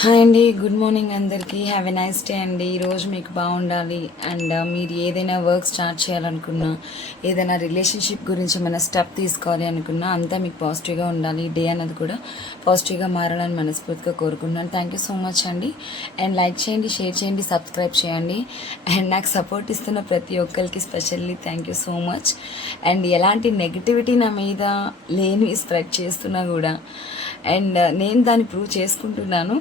Hi అండి good morning అందరికీ. Have a nice day అండి. ఈరోజు మీకు బాగుండాలి అండ్ uh, మీరు ఏదైనా వర్క్ స్టార్ట్ చేయాలనుకున్నా ఏదైనా రిలేషన్షిప్ గురించి మన స్టెప్ తీసుకోవాలి అనుకున్నా అంతా మీకు పాజిటివ్గా ఉండాలి. డే అన్నది కూడా పాజిటివ్గా మారాలని మనస్ఫూర్తిగా కోరుకుంటున్నాను. థ్యాంక్ యూ సో మచ్ అండి. అండ్ లైక్ చేయండి షేర్ చేయండి సబ్స్క్రైబ్ చేయండి. అండ్ నాకు సపోర్ట్ ఇస్తున్న ప్రతి ఒక్కరికి specially thank you so much and ఎలాంటి నెగిటివిటీ నా మీద లేని స్ప్రెడ్ చేస్తున్నా కూడా అండ్ uh, నేను దాన్ని ప్రూవ్ చేసుకుంటున్నాను.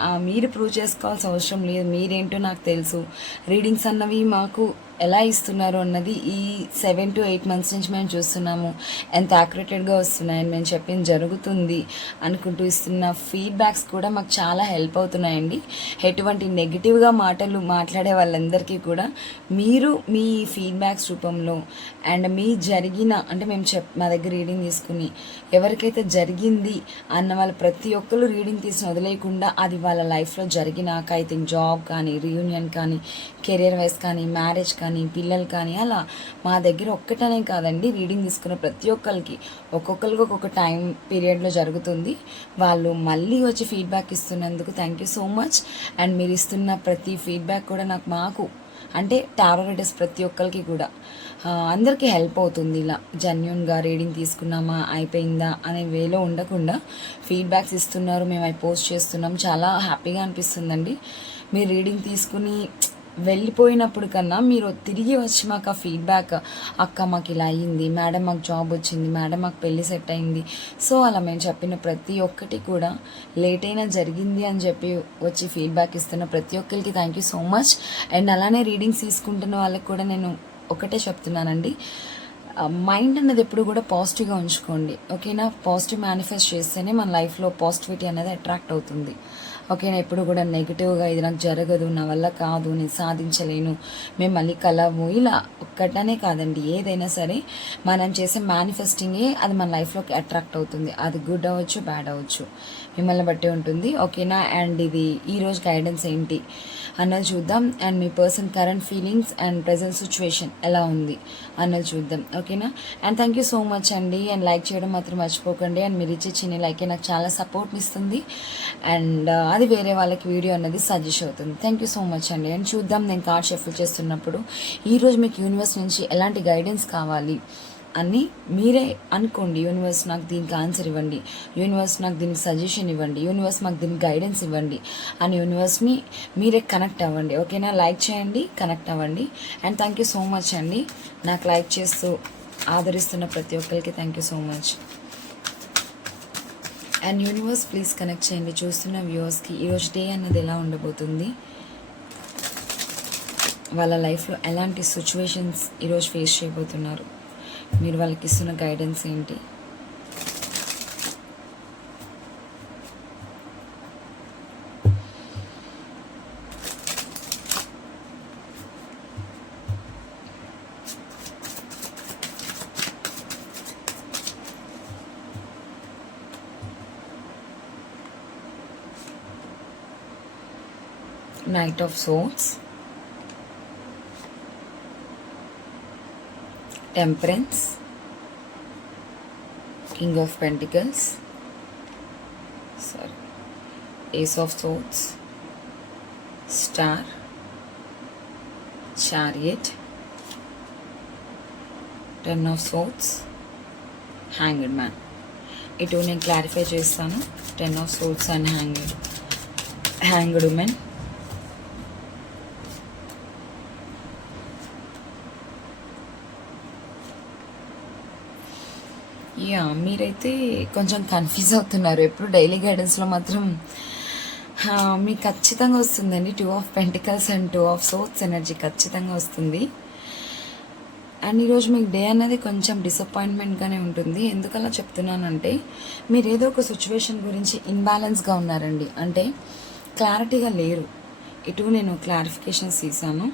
మీరు ప్రూవ్ చేసుకోవాల్సిన అవసరం లేదు. మీరేంటో నాకు తెలుసు. రీడింగ్స్ అన్నవి మాకు ఎలా ఇస్తున్నారు అన్నది ఈ సెవెన్ టు ఎయిట్ మంత్స్ నుంచి మేము చూస్తున్నాము. ఎంత యాక్యురేటెడ్గా వస్తున్నాయని మేము చెప్పింది జరుగుతుంది అనుకుంటూ ఇస్తున్న ఫీడ్బ్యాక్స్ కూడా మాకు చాలా హెల్ప్ అవుతున్నాయండి. ఎటువంటి నెగిటివ్గా మాటలు మాట్లాడే వాళ్ళందరికీ కూడా మీరు మీ ఫీడ్బ్యాక్స్ రూపంలో అండ్ మీ జరిగిన అంటే మేము చెప్ మా దగ్గర రీడింగ్ తీసుకుని ఎవరికైతే జరిగింది అన్న వాళ్ళు ప్రతి ఒక్కరు రీడింగ్ తీసుకుని వదిలేయకుండా అది వాళ్ళ లైఫ్లో జరిగినాక ఐ థింక్ జాబ్ కానీ రీయూనియన్ కానీ కెరియర్ వైజ్ కానీ మ్యారేజ్ కానీ కానీ పిల్లలు కానీ అలా మా దగ్గర ఒక్కటనే కాదండి. రీడింగ్ తీసుకున్న ప్రతి ఒక్కరికి ఒక్కొక్కరికి ఒక్కొక్క టైం పీరియడ్లో జరుగుతుంది. వాళ్ళు మళ్ళీ వచ్చి feedback ఇస్తున్నందుకు thank you so much. And మీరు ఇస్తున్న ప్రతి ఫీడ్బ్యాక్ కూడా నాకు మాకు అంటే టారో రీడర్స్ ప్రతి ఒక్కరికి కూడా. అందరికీ హెల్ప్ అవుతుంది ఇలా జెన్యున్గా రీడింగ్ తీసుకున్నామా అయిపోయిందా అనే వేలో ఉండకుండా ఫీడ్బ్యాక్స్ ఇస్తున్నారు మేము అవి పోస్ట్ చేస్తున్నాం. చాలా హ్యాపీగా అనిపిస్తుందండి. మీరు రీడింగ్ తీసుకుని వెళ్ళిపోయినప్పుడు కన్నా మీరు తిరిగి వచ్చి మాకు ఆ ఫీడ్బ్యాక్ అక్క మాకు ఇలా అయ్యింది మేడం మాకు జాబ్ వచ్చింది మేడం మాకు పెళ్ళి సెట్ అయింది. సో అలా మేము చెప్పిన ప్రతి ఒక్కటి కూడా లేట్ అయినా జరిగింది అని చెప్పి వచ్చి ఫీడ్బ్యాక్ ఇస్తున్న ప్రతి ఒక్కరికి thank you so much and అలానే రీడింగ్స్ తీసుకుంటున్న వాళ్ళకి కూడా నేను ఒకటే చెప్తున్నానండి. మైండ్ అన్నది ఎప్పుడు కూడా పాజిటివ్గా ఉంచుకోండి. ఓకేనా పాజిటివ్ మేనిఫెస్ట్ చేస్తేనే మన లైఫ్లో పాజిటివిటీ అనేది అట్రాక్ట్ అవుతుంది. ఓకే నేను ఎప్పుడు కూడా నెగిటివ్గా ఇది నాకు జరగదు నా వల్ల కాదు నేను సాధించలేను మేము మళ్ళీ కలవు ఇలా ఒక్కటనే కాదండి ఏదైనా సరే మనం చేసే మేనిఫెస్టింగే అది మన లైఫ్లోకి అట్రాక్ట్ అవుతుంది. అది గుడ్ అవ్వచ్చు బ్యాడ్ అవ్వచ్చు. మిమ్మల్ని బట్టి ఉంటుంది. ఓకేనా? అండ్ ఇది ఈరోజు గైడెన్స్ ఏంటి? అన్నది చూద్దాం. And me person current feelings and present situation ఎలా ఉంది? అన్నది చూద్దాం. ఓకేనా? And thank you so much అండి. అండ్ లైక్ చేయడం మాత్రం మర్చిపోకండి. అండ్ మీరు ఇచ్చే చిన్న లైకే నాకు చాలా సపోర్ట్ని ఇస్తుంది. అండ్ uh, అది వేరే వాళ్ళకి వీడియో అన్నది సజెస్ట్ అవుతుంది. థ్యాంక్ యూ సో మచ్ అండి. అండ్ చూద్దాం నేను కార్డ్ షఫుల్ చేస్తున్నప్పుడు ఈరోజు మీకు యూనివర్స్ నుంచి ఎలాంటి గైడెన్స్ కావాలి? అని మీరే అనుకోండి. యూనివర్స్ నాకు దీనికి ఆన్సర్ ఇవ్వండి. యూనివర్స్ నాకు దీనికి సజెషన్ ఇవ్వండి. యూనివర్స్ మాకు దీనికి గైడెన్స్ ఇవ్వండి. అని యూనివర్స్ని మీరే కనెక్ట్ అవ్వండి. ఓకేనా? లైక్ చేయండి కనెక్ట్ అవ్వండి. And thank you so much అండి. నాకు లైక్ చేస్తూ ఆదరిస్తున్న ప్రతి ఒక్కరికి thank you so much. And universe please connect చేయండి. చూస్తున్న వ్యూవర్స్కి ఈరోజు డే అనేది ఎలా ఉండబోతుంది? వాళ్ళ లైఫ్లో ఎలాంటి సిచ్యువేషన్స్ ఈరోజు ఫేస్ చేయబోతున్నారు? మీరు వాళ్ళకి ఇస్తున్న గైడెన్స్ ఏంటి? Knight of swords temperance king of pentacles sorry ace of swords star chariot ten of swords hanged man ఇటు నేను క్లారిఫై చేస్తాను ten of swords and hanged hanged women yeah మీరైతే కొంచెం కన్ఫ్యూజ్ అవుతున్నారు. ఎప్పుడు డైలీ గైడెన్స్లో మాత్రం మీకు ఖచ్చితంగా వస్తుందండి. Two of pentacles and two of swords energy ఖచ్చితంగా వస్తుంది. అండ్ ఈరోజు మీకు డే అనేది కొంచెం డిసప్పాయింట్మెంట్గానే ఉంటుంది. ఎందుకలా చెప్తున్నానంటే మీరు ఏదో ఒక సిచ్యువేషన్ గురించి ఇన్బ్యాలెన్స్గా ఉన్నారండి. అంటే క్లారిటీగా లేరు. ఇటు నేను క్లారిఫికేషన్స్ తీసాను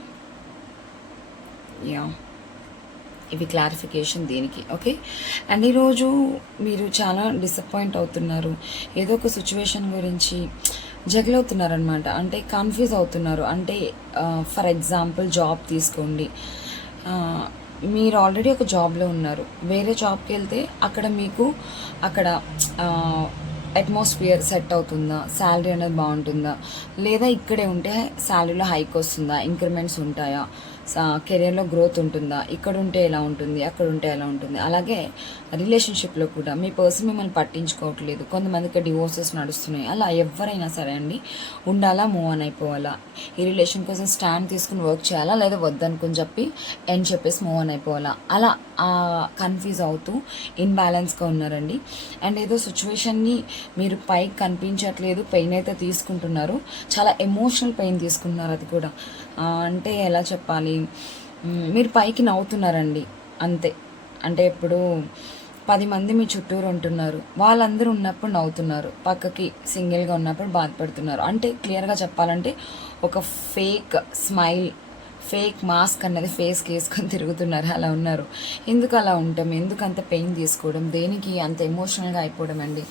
యా. ఇవి క్లారిఫికేషన్ దీనికి ఓకే అండ్ ఈరోజు మీరు చాలా డిసప్పాయింట్ అవుతున్నారు. ఏదో ఒక సిచ్యువేషన్ గురించి జగల్ అవుతున్నారనమాట అంటే కన్ఫ్యూజ్ అవుతున్నారు. అంటే ఫర్ ఎగ్జాంపుల్ జాబ్ తీసుకోండి. మీరు ఆల్రెడీ ఒక జాబ్లో ఉన్నారు. వేరే జాబ్కి వెళ్తే అక్కడ మీకు అక్కడ అట్మాస్ఫియర్ సెట్ అవుతుందా? శాలరీ అనేది బాగుంటుందా? లేదా ఇక్కడే ఉంటే శాలరీలో హైక్ వస్తుందా? ఇంక్రిమెంట్స్ ఉంటాయా? కెరియర్లో గ్రోత్ ఉంటుందా? ఇక్కడ ఉంటే ఎలా ఉంటుంది? అక్కడ ఉంటే ఎలా ఉంటుంది? అలాగే రిలేషన్షిప్లో కూడా మీ పర్సన్ మిమ్మల్ని పట్టించుకోవట్లేదు. కొంతమందికి డివోర్సెస్ నడుస్తున్నాయి. అలా ఎవరైనా సరే అండి ఉండాలా మూవ్ ఆన్ అయిపోవాలా? ఈ రిలేషన్ కోసం స్టాండ్ తీసుకుని వర్క్ చేయాలా? లేదా వద్దనుకుని చెప్పి ఎండ్ చెప్పేసి మూవ్ ఆన్ అయిపోవాలా? అలా కన్ఫ్యూజ్ అవుతూ ఇన్బ్యాలెన్స్గా ఉన్నారండి. అండ్ ఏదో సిచ్యువేషన్ని మీరు పైకి కనిపించట్లేదు పెయిన్ అయితే తీసుకుంటున్నారు. చాలా ఎమోషనల్ పెయిన్ తీసుకుంటున్నారు అది కూడా. అంటే ఎలా చెప్పాలి? మీరు పైకి నవ్వుతున్నారండి. అంతే. అంటే ఇప్పుడు పది మంది మీ చుట్టూరు ఉంటున్నారు. వాళ్ళందరూ ఉన్నప్పుడు నవ్వుతున్నారు. పక్కకి సింగిల్గా ఉన్నప్పుడు బాధపడుతున్నారు. అంటే క్లియర్గా చెప్పాలంటే ఒక ఫేక్ స్మైల్ ఫేక్ మాస్క్ అన్నది ఫేస్కి వేసుకొని తిరుగుతున్నారు అలా ఉన్నారు. ఎందుకు అలా ఉంటాం ఎందుకు అంత పెయిన్ తీసుకోవడం? దేనికి అంత ఎమోషనల్గా అయిపోవడం అండి?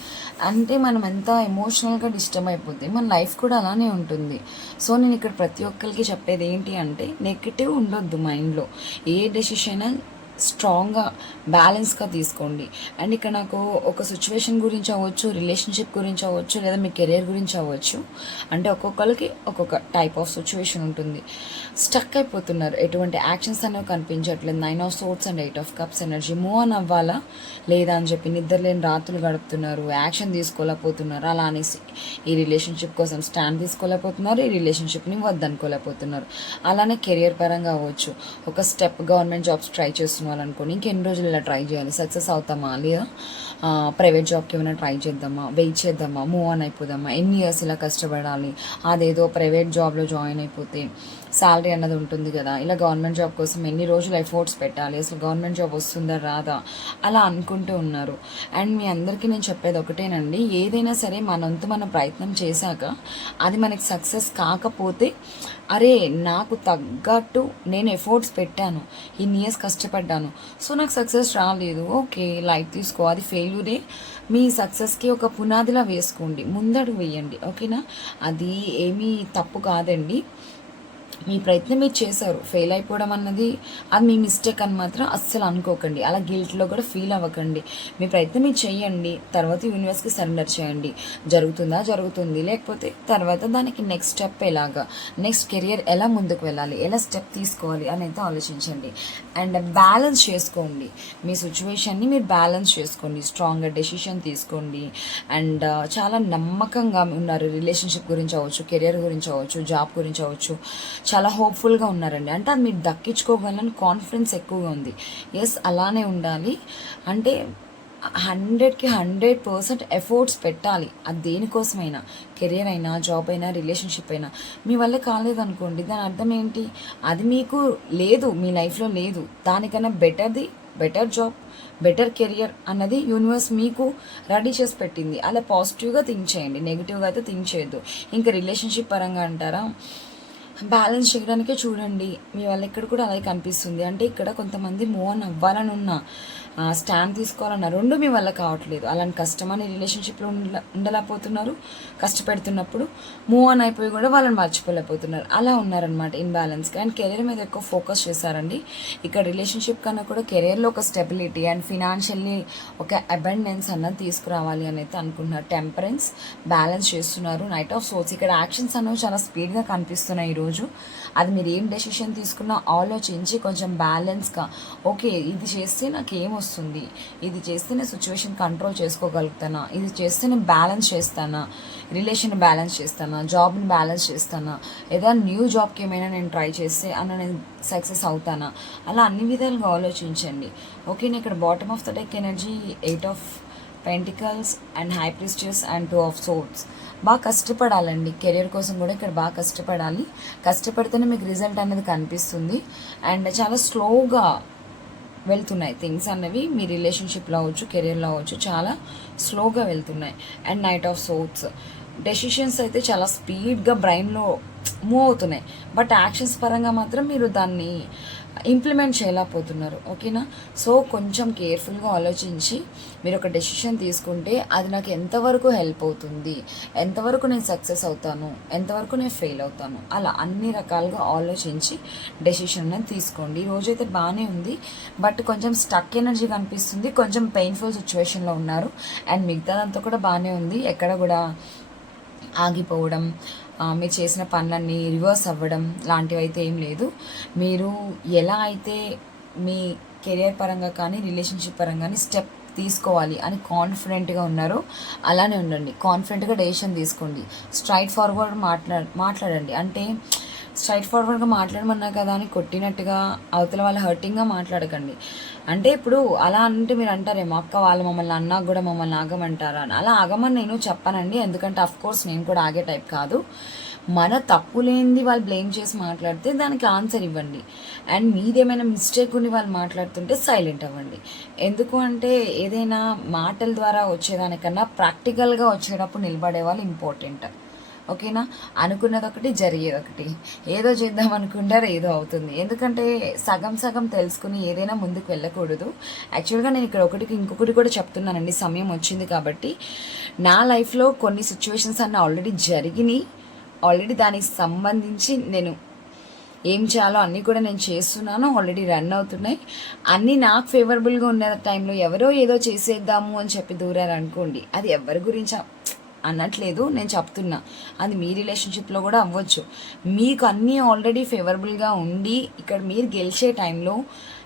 అంటే మనం ఎంత ఎమోషనల్గా డిస్టర్బ్ అయిపోతే మన లైఫ్ కూడా అలానే ఉంటుంది. సో నేను ఇక్కడ ప్రతి ఒక్కరికి చెప్పేది ఏంటి అంటే నెగిటివ్ ఉండొద్దు మైండ్లో ఏ డెసిషన్ అయినా స్ట్రాంగ్గా బ్యాలెన్స్గా తీసుకోండి. అండ్ ఇక్కడ నాకు ఒక సిచ్యువేషన్ గురించి అవ్వచ్చు రిలేషన్షిప్ గురించి అవ్వచ్చు లేదా మీ కెరియర్ గురించి అవ్వచ్చు. అంటే ఒక్కొక్కరికి ఒక్కొక్క టైప్ ఆఫ్ సిచ్యువేషన్ ఉంటుంది. స్టక్ అయిపోతున్నారు. ఎటువంటి యాక్షన్స్ అనేవి కనిపించట్లేదు. Nine of swords and eight of cups energy. Move on అవ్వాలా? లేదా అని చెప్పి నిద్రలేని రాత్రులు గడుపుతున్నారు. యాక్షన్ తీసుకోలేకపోతున్నారు. అలా అనేసి ఈ రిలేషన్షిప్ కోసం స్టాండ్ తీసుకోలేకపోతున్నారు. ఈ రిలేషన్షిప్ని వద్దనుకోలేకపోతున్నారు. అలానే కెరియర్ పరంగా అవ్వచ్చు. ఒక స్టెప్ గవర్నమెంట్ జాబ్స్ ట్రై చేస్తున్నారు చేసుకోవాలనుకుని ఇంకెన్ని రోజులు ఇలా ట్రై చేయాలి? సక్సెస్ అవుతామా లేదా ప్రైవేట్ జాబ్కి ఏమైనా ట్రై చేద్దామా? వెయిట్ చేద్దామా? మూవ్ ఆన్ అయిపోదామా? ఎన్ని ఇయర్స్ ఇలా కష్టపడాలి? అదేదో ప్రైవేట్ జాబ్లో జాయిన్ అయిపోతే శాలరీ అన్నది ఉంటుంది కదా. ఇలా గవర్నమెంట్ జాబ్ కోసం ఎన్ని రోజులు ఎఫోర్ట్స్ పెట్టాలి? అసలు గవర్నమెంట్ జాబ్ వస్తుందా రాదా? అలా అనుకుంటూ ఉన్నారు. అండ్ మీ అందరికీ నేను చెప్పేది ఒకటేనండి. ఏదైనా సరే మనంతు మన ప్రయత్నం చేశాక అది మనకి సక్సెస్ కాకపోతే అరే నాకు తగ్గట్టు నేను ఎఫోర్ట్స్ పెట్టాను. ఇన్ని ఇయర్స్ కష్టపడ్డాను. సో నాకు సక్సెస్ రాలేదు. ఓకే లైట్ తీసుకో. అది ఫెయిల్యూరే మీ సక్సెస్కి ఒక పునాదిలా వేసుకోండి. ముందడుగు వేయండి. ఓకేనా? అది ఏమీ తప్పు కాదండి. మీ ప్రయత్నం మీరు చేశారు. ఫెయిల్ అయిపోవడం అన్నది అది మీ మిస్టేక్ అని మాత్రం అస్సలు అనుకోకండి. అలా గిల్ట్లో కూడా ఫీల్ అవ్వకండి. మీ ప్రయత్నం మీరు చేయండి. తర్వాత యూనివర్స్కి సరెండర్ చేయండి. జరుగుతుందా? జరుగుతుంది. లేకపోతే తర్వాత దానికి నెక్స్ట్ స్టెప్ ఎలాగా? నెక్స్ట్ కెరియర్ ఎలా ముందుకు వెళ్ళాలి? ఎలా స్టెప్ తీసుకోవాలి? అనేది ఆలోచించండి. అండ్ బ్యాలెన్స్ చేసుకోండి. మీ సిచ్యువేషన్ని మీరు బ్యాలెన్స్ చేసుకోండి. స్ట్రాంగ్గా డెసిషన్ తీసుకోండి. అండ్ చాలా నమ్మకంగా ఉన్నారు. రిలేషన్షిప్ గురించి అవ్వచ్చు కెరియర్ గురించి అవ్వచ్చు జాబ్ గురించి అవ్వచ్చు. చాలా హోప్ఫుల్గా ఉన్నారండి. అంటే అది మీరు దక్కించుకోగలని కాన్ఫిడెన్స్ ఎక్కువగా ఉంది. ఎస్ అలానే ఉండాలి. అంటే హండ్రెడ్కి హండ్రెడ్ పర్సెంట్ ఎఫర్ట్స్ పెట్టాలి. అది దేనికోసమైనా? కెరియర్ అయినా జాబ్ అయినా రిలేషన్షిప్ అయినా. మీ వల్ల కాలేదనుకోండి దాని అర్థం ఏంటి? అది మీకు లేదు మీ లైఫ్లో లేదు. దానికన్నా బెటర్ది బెటర్ జాబ్ బెటర్ కెరియర్ అన్నది యూనివర్స్ మీకు రెడీ చేసి పెట్టింది. అలా పాజిటివ్గా థింక్ చేయండి. నెగిటివ్గా అయితే థింక్ చేయొద్దు. ఇంకా రిలేషన్షిప్ పరంగా అంటారా? బ్యాలెన్స్ చేయడానికే చూడండి. మీ వాళ్ళ ఇక్కడ కూడా అలాగే కనిపిస్తుంది. అంటే ఇక్కడ కొంతమంది మూవ్ ఆన్ అవ్వాలని ఉన్న. స్టాండ్ తీసుకోవాలన్న రెండు మీ వల్ల కావట్లేదు. అలాంటి కష్టమని రిలేషన్షిప్లో ఉండ ఉండలేకపోతున్నారు. కష్టపెడుతున్నప్పుడు మూవ్ ఆన్ అయిపోయి కూడా వాళ్ళని మర్చిపోలేకపోతున్నారు. అలా ఉన్నారనమాట ఇన్బ్యాలెన్స్గా అండ్ కెరీర్ మీద ఎక్కువ ఫోకస్ చేశారండి. ఇక్కడ రిలేషన్షిప్ కన్నా కూడా కెరీర్లో ఒక స్టెబిలిటీ అండ్ ఫినాన్షియల్లీ ఒక అబెండెన్స్ అన్నది తీసుకురావాలి అని అయితే అనుకుంటున్నారు. టెంపరెన్స్ బ్యాలెన్స్ చేస్తున్నారు. నైట్ ఆఫ్ సోర్స్ ఇక్కడ యాక్షన్స్ అనేవి చాలా స్పీడ్గా కనిపిస్తున్నాయి ఈరోజు. అది మీరు ఏం డెసిషన్ తీసుకున్నా ఆలోచించి కొంచెం బ్యాలెన్స్గా ఓకే ఇది చేస్తే నాకు ఏం వస్తుంది? ఇది చేస్తే నేను సిచ్యువేషన్ కంట్రోల్ చేసుకోగలుగుతానా? ఇది చేస్తే నేను బ్యాలెన్స్ చేస్తానా? రిలేషన్ బ్యాలెన్స్ చేస్తానా? జాబ్ని బ్యాలెన్స్ చేస్తానా? ఏదైనా న్యూ జాబ్కి ఏమైనా నేను ట్రై చేస్తే అన్న నేను సక్సెస్ అవుతానా? అలా అన్ని విధాలుగా ఆలోచించండి. ఓకే నేను ఇక్కడ bottom of the deck energy eight of pentacles and high priestess and two of swords బాగా కష్టపడాలండి. కెరియర్ కోసం కూడా ఇక్కడ బాగా కష్టపడాలి. కష్టపడితేనే మీకు రిజల్ట్ అనేది కనిపిస్తుంది. అండ్ చాలా స్లోగా వెళ్తున్నాయి. థింగ్స్ అన్నవి మీ రిలేషన్షిప్లో అవ్వచ్చు కెరియర్లో అవ్వచ్చు చాలా స్లోగా వెళ్తున్నాయి. And knight of swords decisions అయితే చాలా స్పీడ్గా బ్రెయిన్లో మూవ్ అవుతున్నాయి. బట్ యాక్షన్స్ పరంగా మాత్రం మీరు దాన్ని ఇంప్లిమెంట్ చేయలేకపోతున్నారు ఓకేనా? సో కొంచెం కేర్ఫుల్గా ఆలోచించి మీరు ఒక డెసిషన్ తీసుకుంటే అది నాకు ఎంతవరకు హెల్ప్ అవుతుంది ఎంతవరకు నేను సక్సెస్ అవుతాను ఎంతవరకు నేను ఫెయిల్ అవుతాను అలా అన్ని రకాలుగా ఆలోచించి డెసిషన్ అనేది తీసుకోండి. ఈ రోజైతే బాగానే ఉంది బట్ కొంచెం స్టక్ ఎనర్జీ కనిపిస్తుంది కొంచెం పెయిన్ఫుల్ సిచ్యువేషన్లో ఉన్నారు అండ్ మిగతాదంతా కూడా బాగానే ఉంది. ఎక్కడ కూడా ఆగిపోవడం మీరు చేసిన పనులన్నీ రివర్స్ అవ్వడం లాంటివి అయితే ఏం లేదు. మీరు ఎలా అయితే మీ కెరియర్ పరంగా కానీ రిలేషన్షిప్ పరంగా కానీ స్టెప్ తీసుకోవాలి అని కాన్ఫిడెంట్గా ఉన్నారో అలానే ఉండండి. కాన్ఫిడెంట్గా డెసిషన్ తీసుకోండి. స్ట్రైట్ ఫార్వర్డ్ మాట్లా మాట్లాడండి. అంటే స్ట్రైట్ ఫార్వర్డ్గా మాట్లాడమన్నా కదా అని కొట్టినట్టుగా అవతల వాళ్ళ హర్టింగ్గా మాట్లాడకండి. అంటే ఇప్పుడు అలా అంటే మీరు అంటారేమో అక్క వాళ్ళు మమ్మల్ని అన్న కూడా మమ్మల్ని ఆగమంటారా? అని. అలా ఆగమని నేను చెప్పానండి. ఎందుకంటే అఫ్ కోర్స్ నేను కూడా ఆగే టైప్ కాదు. మన తప్పు లేనిది వాళ్ళు బ్లేమ్ చేసి మాట్లాడితే దానికి ఆన్సర్ ఇవ్వండి. అండ్ మీదేమైనా మిస్టేక్ ఉండి వాళ్ళు మాట్లాడుతుంటే సైలెంట్ అవ్వండి. ఎందుకు అంటే ఏదైనా మాటల ద్వారా వచ్చేదానికన్నా ప్రాక్టికల్గా వచ్చేటప్పుడు నిలబడే వాళ్ళు ఇంపార్టెంట్ ఓకేనా? అనుకున్నది ఒకటి జరిగేది ఒకటి. ఏదో చేద్దాం అనుకుంటారు ఏదో అవుతుంది. ఎందుకంటే సగం సగం తెలుసుకుని ఏదైనా ముందుకు వెళ్ళకూడదు. యాక్చువల్గా నేను ఇక్కడ ఒకటికి ఇంకొకటి కూడా చెప్తున్నానండి. సమయం వచ్చింది కాబట్టి నా లైఫ్లో కొన్ని సిచ్యువేషన్స్ అన్న ఆల్రెడీ జరిగినాయి. ఆల్రెడీ దానికి సంబంధించి నేను ఏం చేయాలో అన్నీ కూడా నేను చేస్తున్నాను. ఆల్రెడీ రన్ అవుతున్నాయి. అన్నీ నాకు ఫేవరబుల్గా ఉన్న టైంలో ఎవరో ఏదో చేసేద్దాము అని చెప్పి దూరారు అనుకోండి అది ఎవరి గురించి? అనట్లేదు నేను చెప్తున్నా. అది మీ రిలేషన్షిప్లో కూడా అవ్వచ్చు. మీకు అన్నీ ఆల్రెడీ ఫేవరబుల్గా ఉండి ఇక్కడ మీరు గెలిచే టైంలో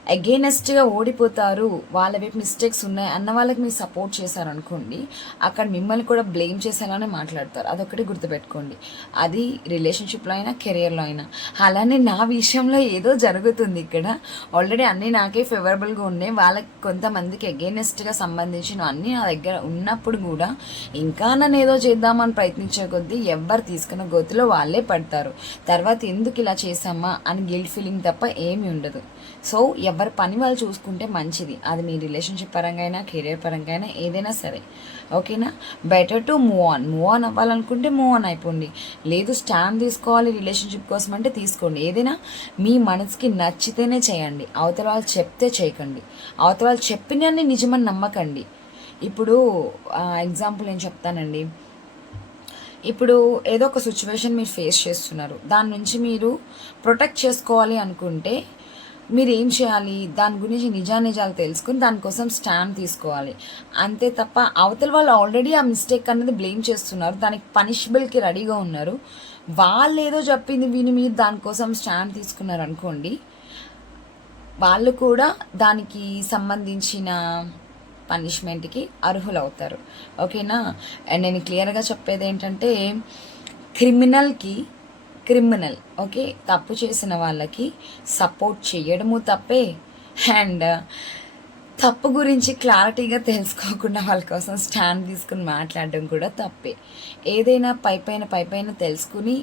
అగేనెస్ట్గా ఓడిపోతారు వాళ్ళ వైపు మిస్టేక్స్ ఉన్నాయి అన్న వాళ్ళకి మీరు సపోర్ట్ చేశారనుకోండి అక్కడ మిమ్మల్ని కూడా బ్లేమ్ చేసేలానే మాట్లాడతారు. అదొకటి గుర్తుపెట్టుకోండి. అది రిలేషన్షిప్లో అయినా కెరియర్లో అయినా. అలానే నా విషయంలో ఏదో జరుగుతుంది ఇక్కడ. ఆల్రెడీ అన్నీ నాకే ఫేవరబుల్గా ఉన్నాయి. వాళ్ళకి కొంతమందికి అగేనెస్ట్గా సంబంధించిన అన్నీ నా దగ్గర ఉన్నప్పుడు కూడా ఇంకా నన్ను ఏదో చేద్దామని ప్రయత్నించే కొద్దీ ఎవ్వరు తీసుకున్న గోతిలో వాళ్ళే పడతారు. తర్వాత ఎందుకు ఇలా చేసామా అని గిల్ట్ ఫీలింగ్ తప్ప ఏమీ ఉండదు. సో ఎవరి పని వాళ్ళు చూసుకుంటే మంచిది. అది మీ రిలేషన్షిప్ పరంగా అయినా కెరియర్ పరంగా అయినా ఏదైనా సరే. ఓకేనా? Better to move on move on అవ్వాలనుకుంటే మూవ్ ఆన్ అయిపోండి. లేదు స్టాండ్ తీసుకోవాలి రిలేషన్షిప్ కోసం అంటే తీసుకోండి. ఏదైనా మీ మనసుకి నచ్చితేనే చేయండి. అవతల వాళ్ళు చెప్తే చేయకండి. అవతల వాళ్ళు చెప్పినన్ని నిజమని నమ్మకండి. ఇప్పుడు ఎగ్జాంపుల్ నేను చెప్తానండి. ఇప్పుడు ఏదో ఒక సిచ్యువేషన్ మీరు ఫేస్ చేస్తున్నారు. దాని నుంచి మీరు ప్రొటెక్ట్ చేసుకోవాలి అనుకుంటే మీరు ఏం చేయాలి? దాని గురించి నిజానిజాలు తెలుసుకుని దానికోసం స్టాండ్ తీసుకోవాలి. అంతే తప్ప అవతల వాళ్ళు ఆల్రెడీ ఆ మిస్టేక్ అనేది బ్లేమ్ చేస్తున్నారు. దానికి పనిషబుల్కి రెడీగా ఉన్నారు. వాళ్ళు ఏదో చెప్పింది విని మీరు దానికోసం స్టాండ్ తీసుకున్నారు అనుకోండి వాళ్ళు కూడా దానికి సంబంధించిన పనిష్మెంట్కి అర్హులవుతారు. ఓకేనా? అండ్ నేను క్లియర్గా చెప్పేది ఏంటంటే క్రిమినల్కి క్రిమినల్ ఓకే తప్పు చేసిన వాళ్ళకి సపోర్ట్ చేయడము తప్పే. అండ్ uh, తప్పు గురించి క్లారిటీగా తెలుసుకోకుండా వాళ్ళ కోసం స్టాండ్ తీసుకుని మాట్లాడడం కూడా తప్పే. ఏదైనా పైపైన పైపైన తెలుసుకుని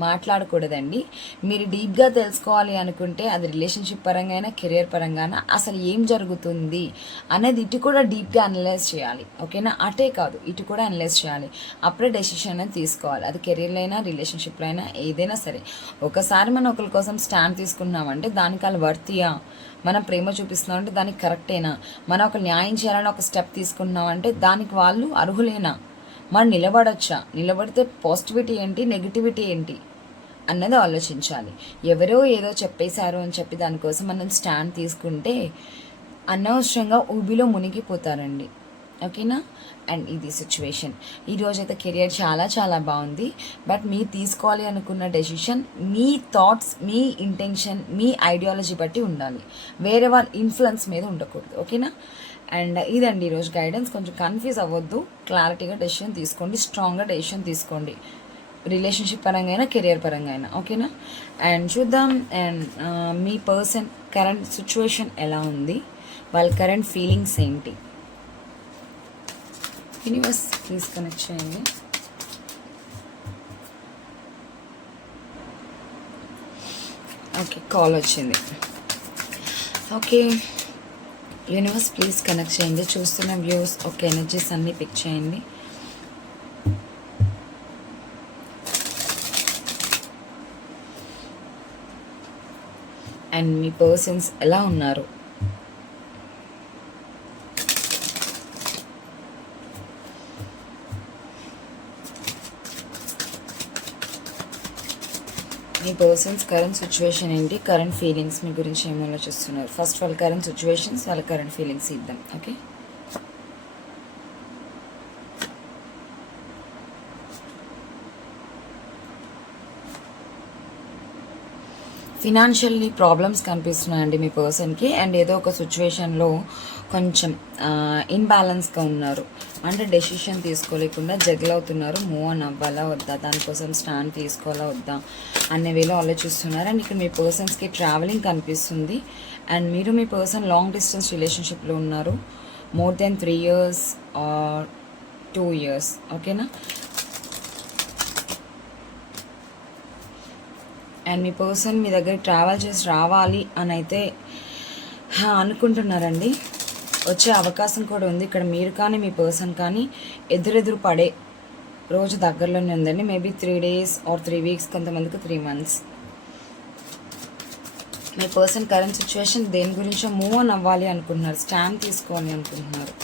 మాట్లాడకూడదండి. మీరు డీప్గా తెలుసుకోవాలి అనుకుంటే అది రిలేషన్షిప్ పరంగా అయినా కెరియర్ పరంగా అసలు ఏం జరుగుతుంది అనేది ఇటు కూడా డీప్గా అనలైజ్ చేయాలి. ఓకేనా? అటే కాదు ఇటు కూడా అనలైజ్ చేయాలి. అప్పుడే డెసిషన్ అనేది తీసుకోవాలి. అది కెరియర్లో అయినా రిలేషన్షిప్లో అయినా ఏదైనా సరే. ఒకసారి మనం ఒకరి కోసం స్టాండ్ తీసుకున్నామంటే దానికి వాళ్ళు వర్తియా? మనం ప్రేమ చూపిస్తున్నామంటే దానికి కరెక్టేనా? మనం ఒక న్యాయం చేయాలని ఒక స్టెప్ తీసుకున్నామంటే దానికి వాళ్ళు అర్హులేనా? మనం నిలబడొచ్చా? నిలబడితే పాజిటివిటీ ఏంటి నెగిటివిటీ ఏంటి? అన్నది ఆలోచించాలి. ఎవరో ఏదో చెప్పేశారు అని చెప్పి దానికోసం మనం స్టాండ్ తీసుకుంటే అనవసరంగా ఊబిలో మునిగిపోతారండి. ఓకేనా? అండ్ ఇది సిచ్యువేషన్. ఈరోజు అయితే కెరియర్ చాలా చాలా బాగుంది. బట్ మీరు తీసుకోవాలి అనుకున్న డెసిషన్ మీ థాట్స్ మీ ఇంటెన్షన్ మీ ఐడియాలజీ బట్టి ఉండాలి. వేరే వాళ్ళ ఇన్ఫ్లుయెన్స్ మీద ఉండకూడదు. ఓకేనా? అండ్ ఇదండి ఈరోజు గైడెన్స్. కొంచెం కన్ఫ్యూజ్ అవ్వద్దు. క్లారిటీగా డెసిషన్ తీసుకోండి. స్ట్రాంగ్గా డెసిషన్ తీసుకోండి. రిలేషన్షిప్ పరంగా అయినా కెరియర్ పరంగా అయినా ఓకేనా అండ్ చూద్దాం అండ్ uh, మీ పర్సన్ కరెంట్ సిచ్యువేషన్ ఎలా ఉంది? వాళ్ళ కరెంట్ ఫీలింగ్స్ ఏంటి? యూనివర్స్ ప్లీజ్ కనెక్ట్ చేయండి. ఓకే కాల్ వచ్చింది. ఓకే యూనివర్స్ ప్లీజ్ కనెక్ట్ చేయండి. చూస్తున్న వ్యూస్ ఓకే ఎనర్జీస్ అన్నీ పిక్ చేయండి. అండ్ మీ పర్సన్స్ ఎలా ఉన్నారు? మీ పర్సన్స్ కరెంట్ సిచ్యువేషన్ ఏంటి? కరెంట్ ఫీలింగ్స్ మీ గురించి ఏమైనా ఆలోచిస్తున్నారు? ఫస్ట్ వాళ్ళ కరెంట్ సిచ్యువేషన్స్ వాళ్ళ కరెంట్ ఫీలింగ్స్ ఇద్దాం ఓకే ఫినాన్షియల్లీ ప్రాబ్లమ్స్ కనిపిస్తున్నాయండి మీ పర్సన్కి. అండ్ ఏదో ఒక సిచ్యువేషన్లో కొంచెం ఇన్బ్యాలెన్స్గా ఉన్నారు. అంటే డెసిషన్ తీసుకోలేకుండా జగల్ అవుతున్నారు. మూవ్ అని అవ్వాలా వద్దా? దానికోసం స్టాండ్ తీసుకోవాలా వద్దా? అనే వేలో ఆలోచిస్తున్నారు. అండ్ ఇక్కడ మీ పర్సన్స్కి ట్రావెలింగ్ కనిపిస్తుంది. అండ్ మీరు మీ పర్సన్ లాంగ్ డిస్టెన్స్ రిలేషన్షిప్లో ఉన్నారు. More than three years or two years. ఓకేనా? అండ్ మీ పర్సన్ మీ దగ్గర ట్రావెల్ చేసి రావాలి అని అయితే అనుకుంటున్నారండి. వచ్చే అవకాశం కూడా ఉంది. ఇక్కడ మీరు కానీ మీ పర్సన్ కానీ ఎదురెదురు పడే రోజు దగ్గరలోనే ఉందండి. Maybe three days or three weeks కొంతమందికి త్రీ మంత్స్ మీ పర్సన్ కరెంట్ సిచ్యువేషన్ దేని గురించో మూవ్ ఆన్ అవ్వాలి అనుకుంటున్నారు. స్టాండ్ తీసుకోవాలి అనుకుంటున్నారు.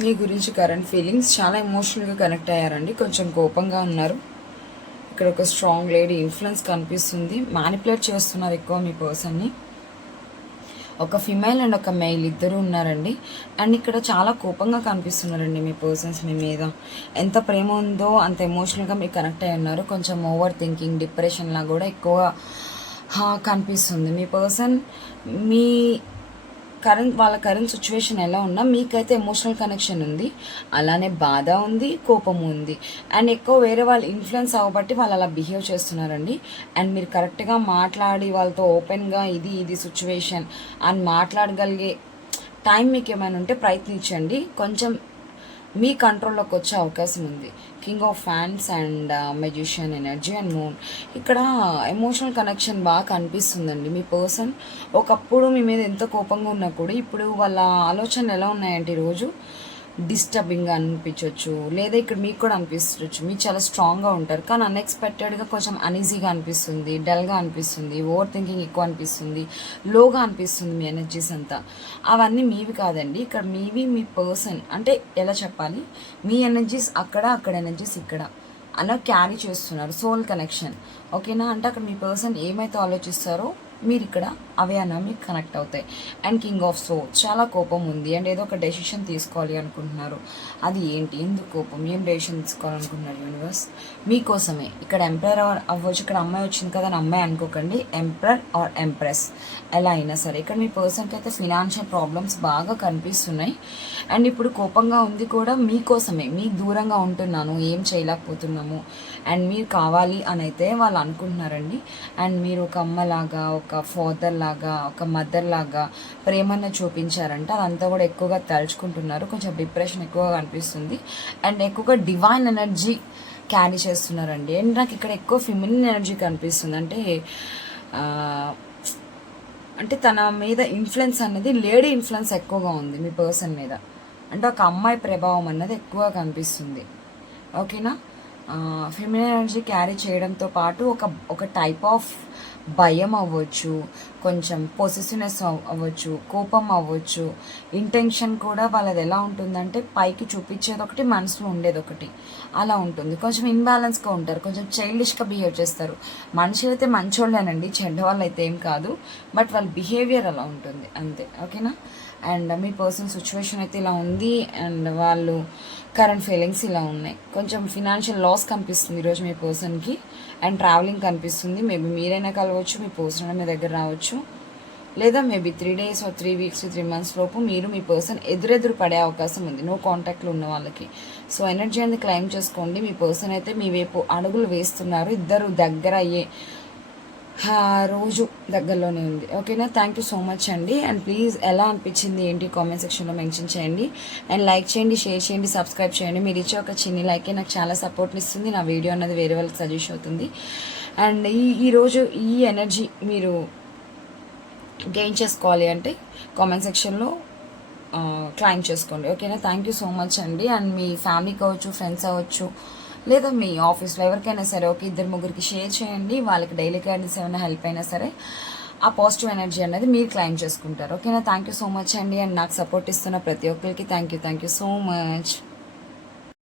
మీ గురించి కరెంట్ ఫీలింగ్స్ చాలా ఎమోషనల్గా కనెక్ట్ అయ్యారండి. కొంచెం కోపంగా ఉన్నారు. ఇక్కడ ఒక స్ట్రాంగ్ లేడీ ఇన్ఫ్లుయెన్స్ కనిపిస్తుంది. మ్యానిపులేట్ చేస్తున్నారు ఎక్కువ మీ పర్సన్ని ఒక ఫిమేల్ అండ్ ఒక మెయిల్ ఇద్దరు ఉన్నారండి. అండ్ ఇక్కడ చాలా కోపంగా కనిపిస్తున్నారండి మీ పర్సన్స్ మీ మీద. ఎంత ప్రేమ ఉందో అంత ఎమోషనల్గా మీరు కనెక్ట్ అయి ఉన్నారు. కొంచెం ఓవర్ థింకింగ్ డిప్రెషన్లా కూడా ఎక్కువ హా, కనిపిస్తుంది. మీ పర్సన్ మీ కరెంట్ వాళ్ళ కరెంట్ సిచ్యువేషన్ ఎలా ఉన్నా మీకైతే ఎమోషనల్ కనెక్షన్ ఉంది. అలానే బాధ ఉంది కోపం ఉంది. అండ్ ఎక్కువ వేరే వాళ్ళు ఇన్ఫ్లుయెన్స్ అవ్వబట్టి వాళ్ళు అలా బిహేవ్ చేస్తున్నారండి. అండ్ మీరు కరెక్ట్గా మాట్లాడి వాళ్ళతో ఓపెన్గా ఇది ఇది సిచ్యువేషన్ అని మాట్లాడగలిగే టైం మీకు ఏమైనా ఉంటే ప్రయత్నించండి. కొంచెం మీ కంట్రోల్లోకి వచ్చే అవకాశం ఉంది. King of fans and magician energy and moon ఇక్కడ ఎమోషనల్ కనెక్షన్ బాగా కనిపిస్తుందండి. మీ పర్సన్ ఒకప్పుడు మీ మీద ఎంత కోపంగా ఉన్నా కూడా ఇప్పుడు వాళ్ళ ఆలోచనలు ఎలా ఉన్నాయంటే ఈరోజు డిస్టర్బింగ్గా అనిపించవచ్చు లేదా ఇక్కడ మీకు కూడా అనిపించవచ్చు మీరు చాలా స్ట్రాంగ్గా ఉంటారు. కానీ అన్ఎక్స్పెక్టెడ్గా కొంచెం అనీజీగా అనిపిస్తుంది డల్గా అనిపిస్తుంది ఓవర్ థింకింగ్ ఎక్కువ అనిపిస్తుంది లోగా అనిపిస్తుంది మీ ఎనర్జీస్ అంతా. అవన్నీ మీవి కాదండి. ఇక్కడ మీవి మీ పర్సన్ అంటే ఎలా చెప్పాలి? మీ ఎనర్జీస్ అక్కడ అక్కడ ఎనర్జీస్ ఇక్కడ అలా క్యారీ చేస్తున్నారు. సోల్ కనెక్షన్ ఓకేనా? అంటే అక్కడ మీ పర్సన్ ఏమైతే ఆలోచిస్తారో మీరు ఇక్కడ అవే అన్న మీకు కనెక్ట్ అవుతాయి. అండ్ కింగ్ ఆఫ్ సో చాలా కోపం ఉంది. అండ్ ఏదో ఒక డెసిషన్ తీసుకోవాలి అనుకుంటున్నారు. అది ఏంటి? ఎందుకు కోపం? ఏం డెసిషన్ తీసుకోవాలనుకుంటున్నారు యూనివర్స్ మీకోసమే. ఇక్కడ ఎంపైర్ అవ్వచ్చు. ఇక్కడ అమ్మాయి వచ్చింది కదా అని అమ్మాయి అనుకోకండి. ఎంపరర్ ఆర్ ఎంప్రెస్ ఎలా అయినా సరే. ఇక్కడ మీ పర్సన్కి అయితే ఫినాన్షియల్ ప్రాబ్లమ్స్ బాగా కనిపిస్తున్నాయి. అండ్ ఇప్పుడు కోపంగా ఉంది కూడా మీకోసమే. మీకు దూరంగా ఉంటున్నాను. ఏం చేయలేకపోతున్నాము? అండ్ మీరు కావాలి అని అయితే వాళ్ళు అనుకుంటున్నారండి. అండ్ మీరు ఒక అమ్మలాగా ఒక ఫాదర్ లాగా ఒక మదర్ లాగా ప్రేమను చూపించారంటే అదంతా కూడా ఎక్కువగా తలుచుకుంటున్నారు. కొంచెం డిప్రెషన్ ఎక్కువగా కనిపిస్తుంది. అండ్ ఎక్కువగా డివైన్ ఎనర్జీ క్యారీ చేస్తున్నారండి. అండ్ నాకు ఇక్కడ ఎక్కువ ఫిమినిన్ ఎనర్జీ కనిపిస్తుంది. అంటే అంటే తన మీద ఇన్ఫ్లుయెన్స్ అనేది లేడీ ఇన్ఫ్లుయెన్స్ ఎక్కువగా ఉంది మీ పర్సన్ మీద. అంటే ఒక అమ్మాయి ప్రభావం అన్నది ఎక్కువగా కనిపిస్తుంది. ఓకేనా? ఫెమినిన్ ఎనర్జీ క్యారీ చేయడంతో పాటు ఒక ఒక టైప్ ఆఫ్ భయం అవ్వచ్చు కొంచెం పొసెసివ్నెస్ అవ్వచ్చు కోపం అవ్వచ్చు. ఇంటెన్షన్ కూడా వాళ్ళది ఎలా ఉంటుందంటే పైకి చూపించేది ఒకటి మనసులో ఉండేది ఒకటి. అలా ఉంటుంది. కొంచెం ఇన్బ్యాలెన్స్గా ఉంటారు. కొంచెం చైల్డిష్గా బిహేవ్ చేస్తారు. మనుషులు అయితే మంచోళ్ళేనండి. చెడ్డ వాళ్ళు అయితే ఏం కాదు. బట్ వాళ్ళ బిహేవియర్ అలా ఉంటుంది. అంతే. ఓకేనా? అండ్ మీ పర్సన్ సిచ్యువేషన్ అయితే ఇలా ఉంది అండ్ వాళ్ళు కరెంట్ ఫీలింగ్స్ ఇలా ఉన్నాయి. కొంచెం ఫినాన్షియల్ లాస్ కనిపిస్తుంది ఈరోజు మీ పర్సన్కి అండ్ ట్రావెలింగ్ కనిపిస్తుంది. మేబీ మీరైనా కలవచ్చు మీ పర్సన్ మీ దగ్గర రావచ్చు. లేదా maybe three days or three weeks three months లోపు మీరు మీ పర్సన్ ఎదురెదురు పడే అవకాశం ఉంది. నో కాంటాక్ట్లో ఉన్న వాళ్ళకి. సో ఎనర్జీ అనేది క్లైమ్ చేసుకోండి. మీ పర్సన్ అయితే మీ వైపు అడుగులు వేస్తున్నారు. ఇద్దరు దగ్గర అయ్యే రోజు దగ్గరలోనే ఉంది. ఓకేనా? థ్యాంక్ యూ సో మచ్ అండి. అండ్ ప్లీజ్ ఎలా అనిపించింది ఏంటి కామెంట్ సెక్షన్లో మెన్షన్ చేయండి. అండ్ లైక్ చేయండి షేర్ చేయండి సబ్స్క్రైబ్ చేయండి. మీరు ఇచ్చే ఒక చిన్ని లైకే నాకు చాలా సపోర్ట్ని ఇస్తుంది. నా వీడియో అన్నది వేరే వాళ్ళకి సజెస్ట్ అవుతుంది. అండ్ ఈ ఈరోజు ఈ ఎనర్జీ మీరు గెయిన్ చేసుకోవాలి అంటే కామెంట్ సెక్షన్లో క్లైమ్ చేసుకోండి. ఓకేనా? థ్యాంక్ యూ సో మచ్ అండి. అండ్ మీ ఫ్యామిలీ కావచ్చు ఫ్రెండ్స్ అవ్వచ్చు లేదా మీ ఆఫీస్లో ఎవరికైనా సరే ఒక ఇద్దరు ముగ్గురికి షేర్ చేయండి వాళ్ళకి డైలీ క్యారెన్స్ ఏమైనా హెల్ప్ అయినా సరే ఆ పాజిటివ్ ఎనర్జీ అనేది మీరు క్లైమ్ చేసుకుంటారు. ఓకేనా? థ్యాంక్ యూ సో మచ్ అండి. అండ్ నాకు సపోర్ట్ ఇస్తున్న ప్రతి ఒక్కరికి thank you thank you so much.